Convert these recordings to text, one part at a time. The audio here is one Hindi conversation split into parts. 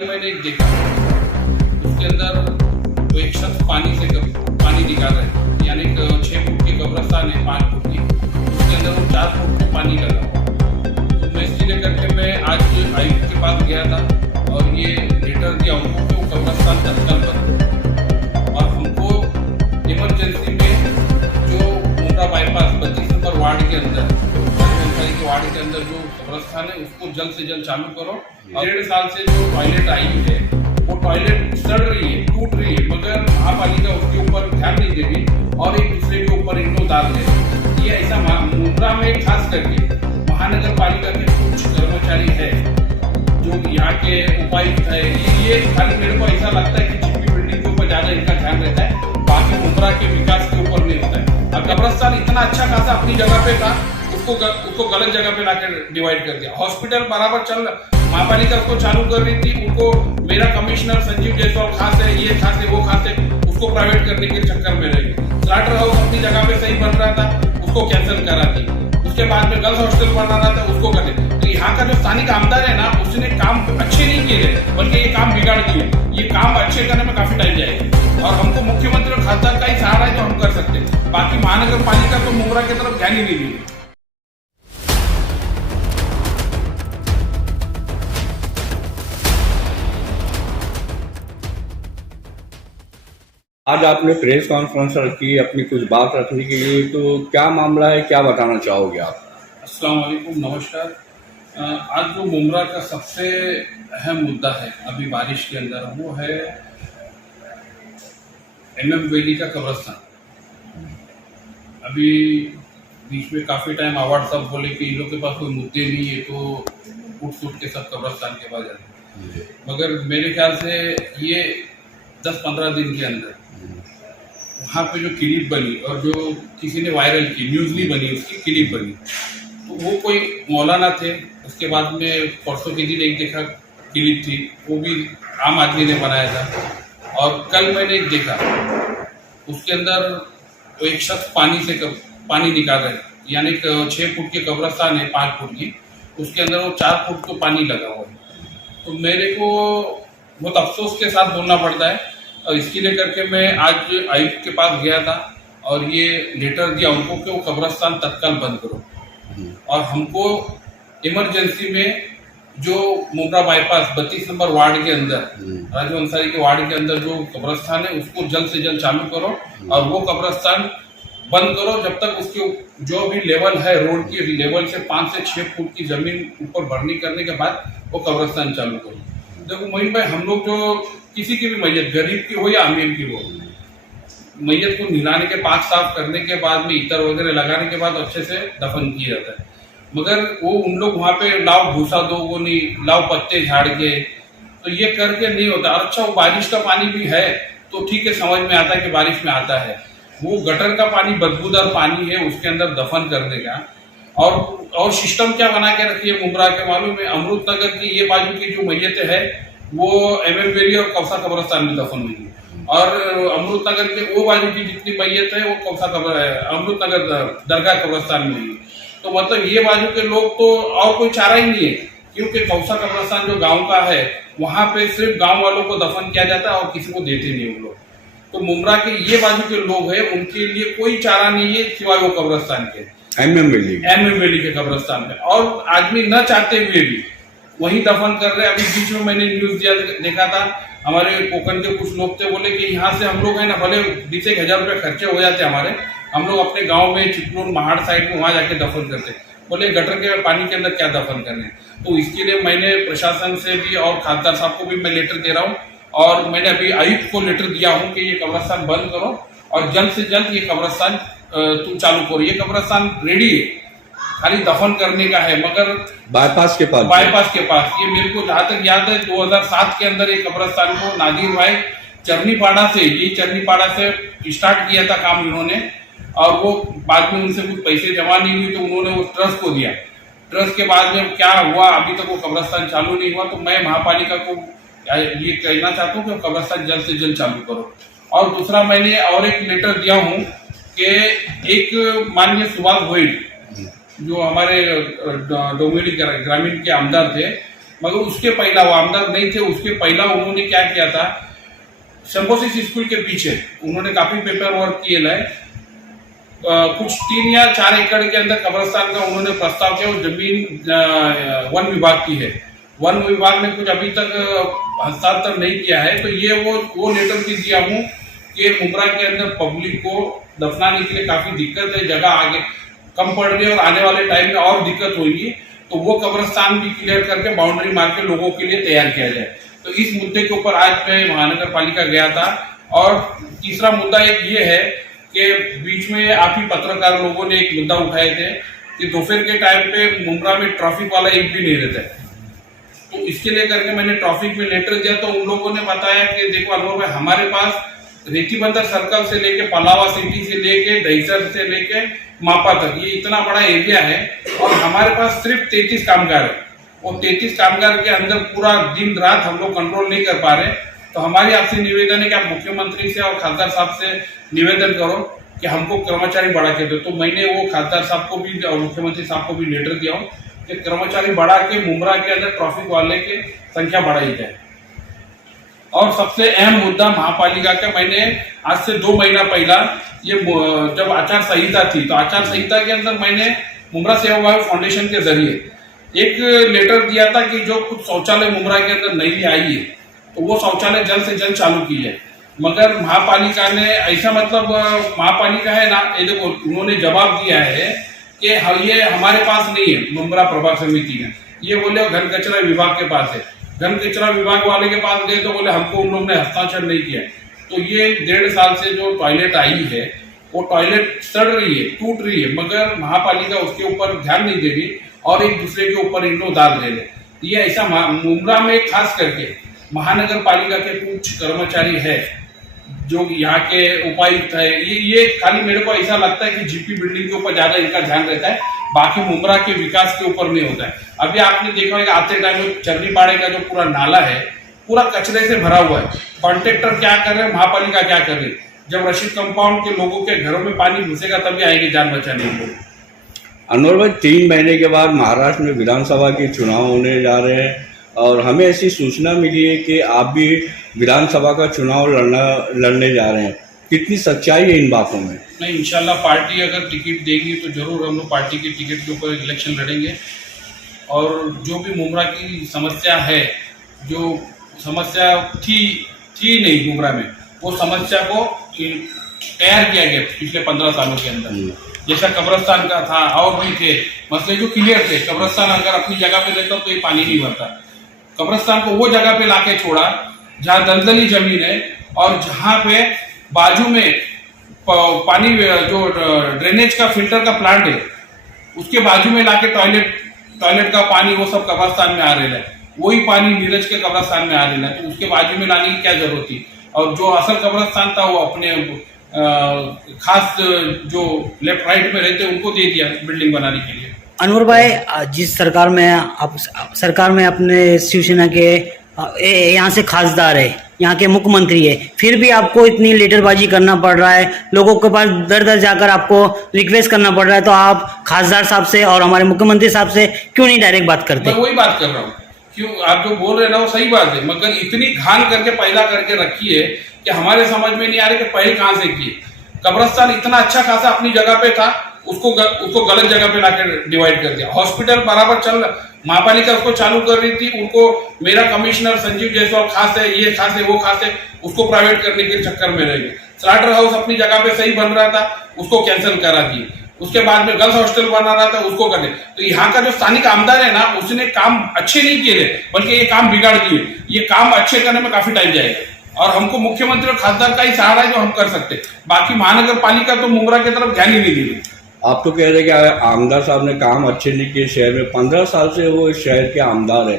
मैंने एक देखा उसके अंदर वो एक शख्स पानी निकाल रहे हैं, यानी 6 फुट की कब्रिस्तान है, 5 फुट की, उसके अंदर वो 4 फुट में पानी लगा हुआ। तो मैं इसलिए करके मैं आज आयुक्त के पास गया था और ये लेटर दिया उनको कि वो कब्रिस्तान तत्काल बंद और हमको इमरजेंसी में जो मुंब्रा बाईपास 32 नंबर वार्ड के अंदर वार्ड के अंदर जो कब्रिस्तान है उसको जल्द से जल्द चालू करो। 1.5 साल से जो टॉयलेट आई है वो टॉयलेट सड़ रही है, टूट रही है, मगर महापालिका उसके ऊपर ध्यान नहीं दे रही और एक दूसरे के ऊपर इनको डाल दे रही। ये ऐसा मुंब्रा में खास करके महानगर पालिका के कुछ कर्मचारी है जो यहाँ के उपायुक्त है, ये खाली मेरे को ऐसा लगता है कि जिनकी बिल्डिंग के ऊपर ज्यादा इनका ध्यान रहता है, बाकी मुंब्रा के विकास के ऊपर नहीं होता है। और कब्रिस्तान इतना अच्छा खासा अपनी जगह पे था, उसको गलत जगह पे लाकर डिवाइड कर दिया। हॉस्पिटल बराबर चल रहा, महापालिका उसको चालू कर रही थी, उनको मेरा कमिश्नर संजीव जायसवाल खास है, ये खास है, वो खास है, उसको प्राइवेट करने के चक्कर में रही। स्लाटर हाउस अपनी जगह पे सही बन रहा था, उसको कैंसिल करा दी। उसके बाद में गर्ल्स हॉस्टल बन रहा था, उसको कर दिया। तो यहाँ का जो स्थानिक आमदार है ना, उसने काम अच्छे नहीं किए, बल्कि ये काम बिगाड़ दिए। ये काम अच्छे करने में काफी टाइम जाएगा और हमको मुख्यमंत्री और खासदार का ही सहारा है जो हम कर सकते हैं। बाकी महानगर पालिका तो मुंब्रा की तरफ ध्यान ही नहीं दी। आज आपने प्रेस कॉन्फ्रेंस रखी, अपनी कुछ बात रखने के लिए, तो क्या मामला है, क्या बताना चाहोगे आप? अस्सलाम वालेकुम, नमस्कार। आज जो मुंब्रा का सबसे अहम मुद्दा है अभी बारिश के अंदर, वो है MM वैली का कब्रिस्तान। अभी बीच में काफ़ी टाइम अवार्ड सब बोले कि इन लोग के पास कोई मुद्दे नहीं है तो उठ के सब कब्रिस्तान के पास जाए, मगर मेरे ख्याल से ये 10-15 दिन के अंदर वहाँ पे जो क्लिप बनी और जो किसी ने वायरल की, न्यूज़ली बनी, उसकी क्लिप बनी, तो वो कोई मौलाना थे। उसके बाद में परसों के दिन एक देखा क्लिप थी, वो भी आम आदमी ने बनाया था। और कल मैंने एक देखा उसके अंदर वो एक शख्स पानी निकाल रहे हैं, यानी 6 फुट की कब्रिस्तान है, 5 फुट की, उसके अंदर वो 4 फुट को पानी लगा हुआ है। तो मेरे को बहुत अफसोस के साथ बोलना पड़ता है और इसके लिए करके मैं आज आयुक्त के पास गया था और ये लेटर दिया उनको कि वो कब्रिस्तान तत्काल बंद करो और हमको इमरजेंसी में जो मुंब्रा बाईपास 32 नंबर वार्ड के अंदर, राजू अंसारी के वार्ड के अंदर जो कब्रिस्तान है उसको जल्द से जल्द चालू करो और वो कब्रिस्तान बंद करो जब तक उसके जो भी लेवल है, रोड की लेवल से 5 से 6 फुट की जमीन ऊपर भरनी करने के बाद वो कब्रिस्तान चालू करो। देखो मोइन भाई, हम लोग जो किसी की भी मैयत, गरीब की हो या अमीर की हो, मैयत को निलाने के पाक साफ करने के बाद में इतर वगैरह लगाने के बाद अच्छे से दफन किया जाता है, मगर वो उन लोग वहाँ पे लाओ भूसा दो, वो नहीं लाओ पत्ते झाड़ के, तो ये करके नहीं होता। अच्छा, वो बारिश का पानी भी है तो ठीक है, समझ में आता है कि बारिश में आता है। वो गटर का पानी, बदबूदार पानी है, उसके अंदर दफन करने का और सिस्टम क्या बना के रखी है मुंब्रा के, मालूम है? अमृत नगर की ये बाजू की जो मैयतें है वो MM वैली और कौसा कब्रिस्तान में दफन हुई है और अमृत नगर के वो बाजू की जितनी मैयत है वो कौसा अमृत नगर दरगाह कब्रिस्तान में हुई है। तो मतलब ये बाजू के लोग तो और कोई चारा ही नहीं है, क्योंकि कौसा कब्रिस्तान जो गाँव का है वहाँ पे सिर्फ गाँव वालों को दफन किया जाता है और किसी को देते नहीं वो लोग। तो मुंब्रा के ये बाजू के लोग हैं, उनके लिए कोई चारा नहीं है सिवाय वो कब्रिस्तान के, MM वैली के कब्रिस्तान में, और आदमी न चाहते हुए भी वहीं दफन कर रहे हैं। अभी बीच में मैंने न्यूज देखा था, हमारे कोकण के कुछ लोग थे, बोले कि यहाँ से हम लोग है ना, भले 20,000 रुपये खर्चे हो जाते हमारे, हम लोग अपने गांव में चिपलून महाड़ साइड में वहां जाके दफन करते, बोले गटर के पानी के अंदर क्या दफन करने। तो इसके लिए मैंने प्रशासन से भी और खासदार साहब को भी मैं लेटर दे रहा हूँ और मैंने अभी आयुक्त को लेटर दिया हूँ कि ये कब्रिस्तान बंद करो और जल्द से जल्द ये कब्रिस्तान तुम चालू करो। ये कब्रिस्तान रेडी है, खाली दफन करने का है, मगर बाईपास के पास ये मेरे को जहाँ तक याद है 2007 के अंदर एक कब्रिस्तान को नादिर भाई चरनीपाड़ा से स्टार्ट किया था काम इन्होंने, और वो बाद में उनसे कुछ पैसे जमा नहीं हुए तो उन्होंने वो ट्रस्ट को दिया। ट्रस्ट के बाद में क्या हुआ, अभी तक वो कब्रिस्तान चालू नहीं हुआ। तो मैं महापालिका को ये कहना चाहता हूँ कि कब्रिस्तान जल्द से जल्द चालू करो। और दूसरा, मैंने और एक लेटर दिया हूँ कि एक माननीय सुभाष गोयल जो हमारे डोंबिवली ग्रामीण के आमदार थे, मगर उसके पहला वो आमदार नहीं थे, उसके पहला उन्होंने क्या किया था, सिम्बोसिस स्कूल के पीछे उन्होंने काफी पेपर वर्क किए लाए, कुछ 3 या 4 एकड़ के अंदर कब्रिस्तान का उन्होंने प्रस्ताव किया। वो जमीन वन विभाग की है, वन विभाग ने कुछ अभी तक हस्तांतर नहीं किया है। तो ये वो लेटर भी दिया हूँ कि मुमरा के अंदर पब्लिक को दफनाने के लिए काफी दिक्कत है, जगह आगे कम पड़ रही है और आने वाले टाइम में और दिक्कत होगी, तो वो कब्रिस्तान भी क्लियर करके बाउंड्री मार के लोगों के लिए तैयार किया जाए। तो इस मुद्दे के ऊपर आज मैं महानगर पालिका गया था। और तीसरा मुद्दा एक ये है कि बीच में आप ही पत्रकार लोगों ने एक मुद्दा उठाए थे कि दोपहर के टाइम पे मुमरा में ट्रैफिक वाला एक भी नहीं रहता है। तो इसके लिए करके मैंने ट्रैफिक में लेटर दिया, तो उन लोगों ने बताया कि देखो अनवर भाई, हमारे पास रेती बंदर सर्कल से लेके पलावा सिटी से लेके दहीसर से लेके मापा तक ये इतना बड़ा एरिया है और हमारे पास सिर्फ 33 कामगार है। और 33 कामगार के अंदर पूरा दिन रात हम लोग कंट्रोल नहीं कर पा रहे। तो हमारी आपसे निवेदन है कि आप मुख्यमंत्री से और खासदार साहब से निवेदन करो कि हमको कर्मचारी बढ़ा के दो। तो मैंने वो खासदार साहब को भी और मुख्यमंत्री साहब को भी लेटर दिया हूँ कि कर्मचारी बढ़ा के मुमरा के अंदर ट्रैफिक वाले की संख्या बढ़ाई जाए। और सबसे अहम मुद्दा महापालिका का, मैंने आज से 2 महीना पहला ये जब आचार संहिता थी, तो आचार संहिता के अंदर मैंने मुमरा सेवा भावी फाउंडेशन के जरिए एक लेटर दिया था कि जो कुछ शौचालय मुमरा के अंदर नई आई है तो वो शौचालय जल्द से जल्द चालू की है। मगर महापालिका ने ऐसा, मतलब महापालिका है ना, ये देखो उन्होंने जवाब दिया है कि ये हमारे पास नहीं है, मुमरा प्रभाग समिति का, ये बोले घन कचरा विभाग के पास है। घन कचरा विभाग वाले के पास गए तो बोले हमको उन लोगों ने हस्ताक्षर नहीं किया। तो ये 1.5 साल से जो टॉयलेट आई है वो टॉयलेट सड़ रही है, टूट रही है, मगर महापालिका उसके ऊपर ध्यान नहीं दे रही और एक दूसरे के ऊपर इन लोग दाद ले रहे। ये ऐसा मुमरा में खास करके महानगर पालिका के कुछ कर्मचारी है जो यहाँ के उपायुक्त है, ये खाली मेरे को ऐसा लगता है कि जीपी बिल्डिंग के ऊपर ज्यादा इनका ध्यान रहता है, बाकी मुमरा के विकास के ऊपर नहीं होता है। अभी आपने देखा होगा आते टाइम में चरनीपाड़े का जो पूरा नाला है पूरा कचरे से भरा हुआ है। कॉन्ट्रेक्टर क्या कर रहे हैं, महापालिका क्या कर रही है? जब रशीद कंपाउंड के लोगों के घरों में पानी घुसेगा तभी आएंगे जान बचाने को। अनवर भाई, 3 महीने के बाद महाराष्ट्र में विधानसभा के चुनाव होने जा रहे हैं और हमें ऐसी सूचना मिली है कि आप भी विधानसभा का चुनाव लड़ने जा रहे हैं। कितनी सच्चाई है इन बातों में? नहीं, इंशाल्लाह पार्टी अगर टिकट देगी तो जरूर हम लोग पार्टी के टिकट के ऊपर इलेक्शन लड़ेंगे। और जो भी मुमरा की समस्या है, जो समस्या थी नहीं मुमरा में, वो समस्या को तैयार किया गया पिछले 15 सालों के अंदर। जैसा कब्रिस्तान का था और भी थे मसले जो क्लियर थे। कब्रिस्तान अगर अपनी जगह पे रहता तो ये पानी नहीं भरता। कब्रिस्तान को वो जगह पे लाके छोड़ा जहाँ दलदली जमीन है और जहाँ पे बाजू में पानी जो ड्रेनेज का फिल्टर का प्लांट है उसके बाजू में लाके टॉयलेट का पानी वो सब कब्रिस्तान में आ रहा है। वही पानी नीरज के कब्रिस्तान में आ रहा है, तो उसके बाजू में लाने की क्या जरूरत थी? और जो असल कब्रिस्तान था वो अपने खास जो लेफ्ट राइट में रहते उनको दे दिया बिल्डिंग बनाने के लिए। अनवर भाई, जिस सरकार में अपने शिवसेना के यहाँ से खासदार है, यहाँ के मुख्यमंत्री है, फिर भी आपको इतनी लेटरबाजी करना पड़ रहा है, लोगों के पास दर दर जाकर आपको रिक्वेस्ट करना पड़ रहा है, तो आप खासदार साहब से और हमारे मुख्यमंत्री साहब से क्यों नहीं डायरेक्ट बात करते? मैं वही बात कर रहा हूँ, क्यों आप जो बोल रहे हैं ना वो सही बात है, मगर इतनी घान करके पैदा करके रखी है कि हमारे समझ में नहीं आ रहा कि पहले कहाँ से किए। कब्रिस्तान इतना अच्छा खासा अपनी जगह पे था, उसको गलत जगह पे लाकर डिवाइड कर दिया। हॉस्पिटल बराबर चल, महापालिका उसको चालू कर रही थी, उनको मेरा कमिश्नर संजीव जायसवाल खास है, ये खास है, वो खास है, उसको प्राइवेट करने के चक्कर में रह गए। स्लाटर हाउस अपनी जगह पे सही बन रहा था, उसको कैंसिल करा दिए। उसके बाद में गर्ल्स हॉस्टल बना रहा था, उसको कर दिया। तो यहाँ का जो स्थानिक आमदार है ना, उसने काम अच्छे नहीं किए, बल्कि ये काम बिगाड़ दिए। ये काम अच्छे करने में काफी टाइम जाएगा और हमको मुख्यमंत्री और खासदार का ही सहारा है जो हम कर सकते। बाकी महानगर पालिका तो मुमरा की तरफ ध्यान ही नहीं दी। आप तो कह रहे कि आमदार साहब ने काम अच्छे नहीं किए शहर में। 15 साल से वो इस शहर के आमदार है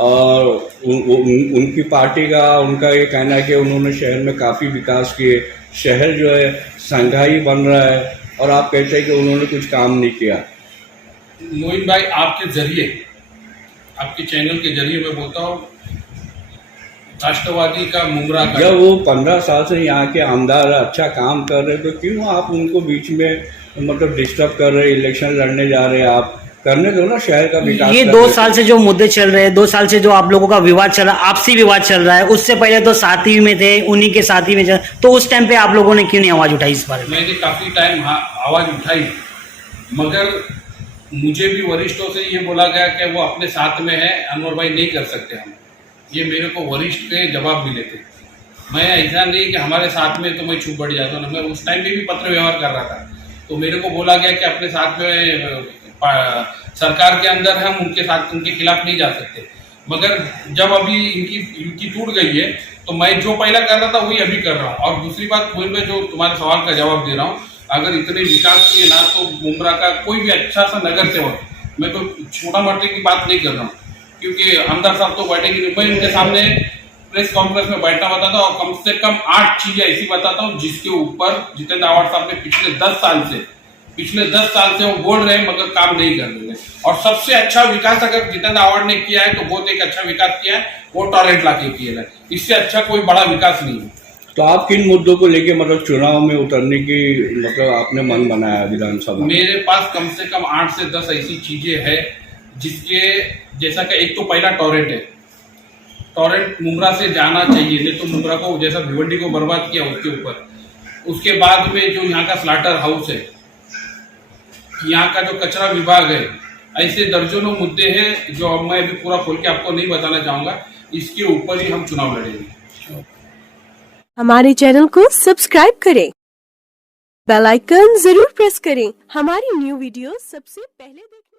और उनकी पार्टी का उनका ये कहना है कि उन्होंने शहर में काफ़ी विकास किए, शहर जो है संघाई बन रहा है, और आप कहते हैं कि उन्होंने कुछ काम नहीं किया। मोइन भाई, आपके जरिए, आपके चैनल के जरिए मैं बोलता हूँ, राष्ट्रवादी का मुमरा का जब वो 15 साल से यहाँ के आमदार अच्छा काम कर रहे तो क्यों आप उनको बीच में मतलब डिस्टर्ब कर रहे? इलेक्शन लड़ने जा रहे हैं आप, करने दो ना शहर का विकास। ये 2 साल से जो मुद्दे चल रहे हैं, 2 साल से जो आप लोगों का विवाद चल रहा है, आपसी विवाद चल रहा है, उससे पहले तो साथी में थे, उन्हीं के साथी में तो उस टाइम पे आप लोगों ने क्यों नहीं आवाज उठाई इस बारे में? मैंने काफी टाइम आवाज उठाई, मगर मुझे भी वरिष्ठों से ये बोला गया कि वो अपने साथ में है, अनवर भाई नहीं कर सकते हम। ये मेरे को वरिष्ठ के जवाब मिले थे। मैं ऐसा नहीं कि हमारे साथ में तो मैं चुप बढ़ जाता हूँ, मैं उस टाइम में भी पत्र व्यवहार कर रहा था, तो मेरे को बोला गया कि अपने साथ में सरकार के अंदर हम उनके साथ उनके खिलाफ नहीं जा सकते। मगर जब अभी इनकी टूट गई है तो मैं जो पहला कर रहा था वही अभी कर रहा हूँ। और दूसरी बात, मैं जो तुम्हारे सवाल का जवाब दे रहा हूँ, अगर इतने विकास किए ना तो मुमरा का कोई भी अच्छा सा नगर सेवक, मैं तो छोटा मोटे की बात नहीं कर रहा हूँ, क्योंकि आमदार साहब तो बैठेंगे, मैं उनके सामने प्रेस कॉन्फ्रेंस में बैठना बताता हूँ और कम से कम 8 चीजें ऐसी बताता हूँ जिसके ऊपर जितेंद्र आवाड साहब ने पिछले 10 साल से वो बोल रहे हैं मगर काम नहीं कर रहे हैं। और सबसे अच्छा विकास अगर जितेंद्र आवाड ने किया है तो बहुत एक अच्छा विकास किया है, वो टॉरेंट लाके किया है। इससे अच्छा कोई बड़ा विकास नहीं है। तो आप किन मुद्दों को लेके मतलब चुनाव में उतरने की मतलब आपने मन बनाया विधानसभा? मेरे पास कम से कम 8 से 10 ऐसी चीजें हैं जिसके जैसा कि एक तो पहला टॉरेंट है। टॉरेंट मुमरा से जाना चाहिए, नहीं तो मुमरा को जैसा भिवंडी को बर्बाद किया उसके ऊपर। उसके बाद में जो यहाँ का स्लाटर हाउस है, यहाँ का जो कचरा विभाग है, ऐसे दर्जनों मुद्दे हैं जो अब मैं अभी पूरा खोल के आपको नहीं बताना चाहूंगा। इसके ऊपर ही हम चुनाव लड़ेंगे। हमारे चैनल को सब्सक्राइब करें, बेल आइकन जरूर प्रेस करें, हमारी न्यू वीडियो सबसे पहले देखें।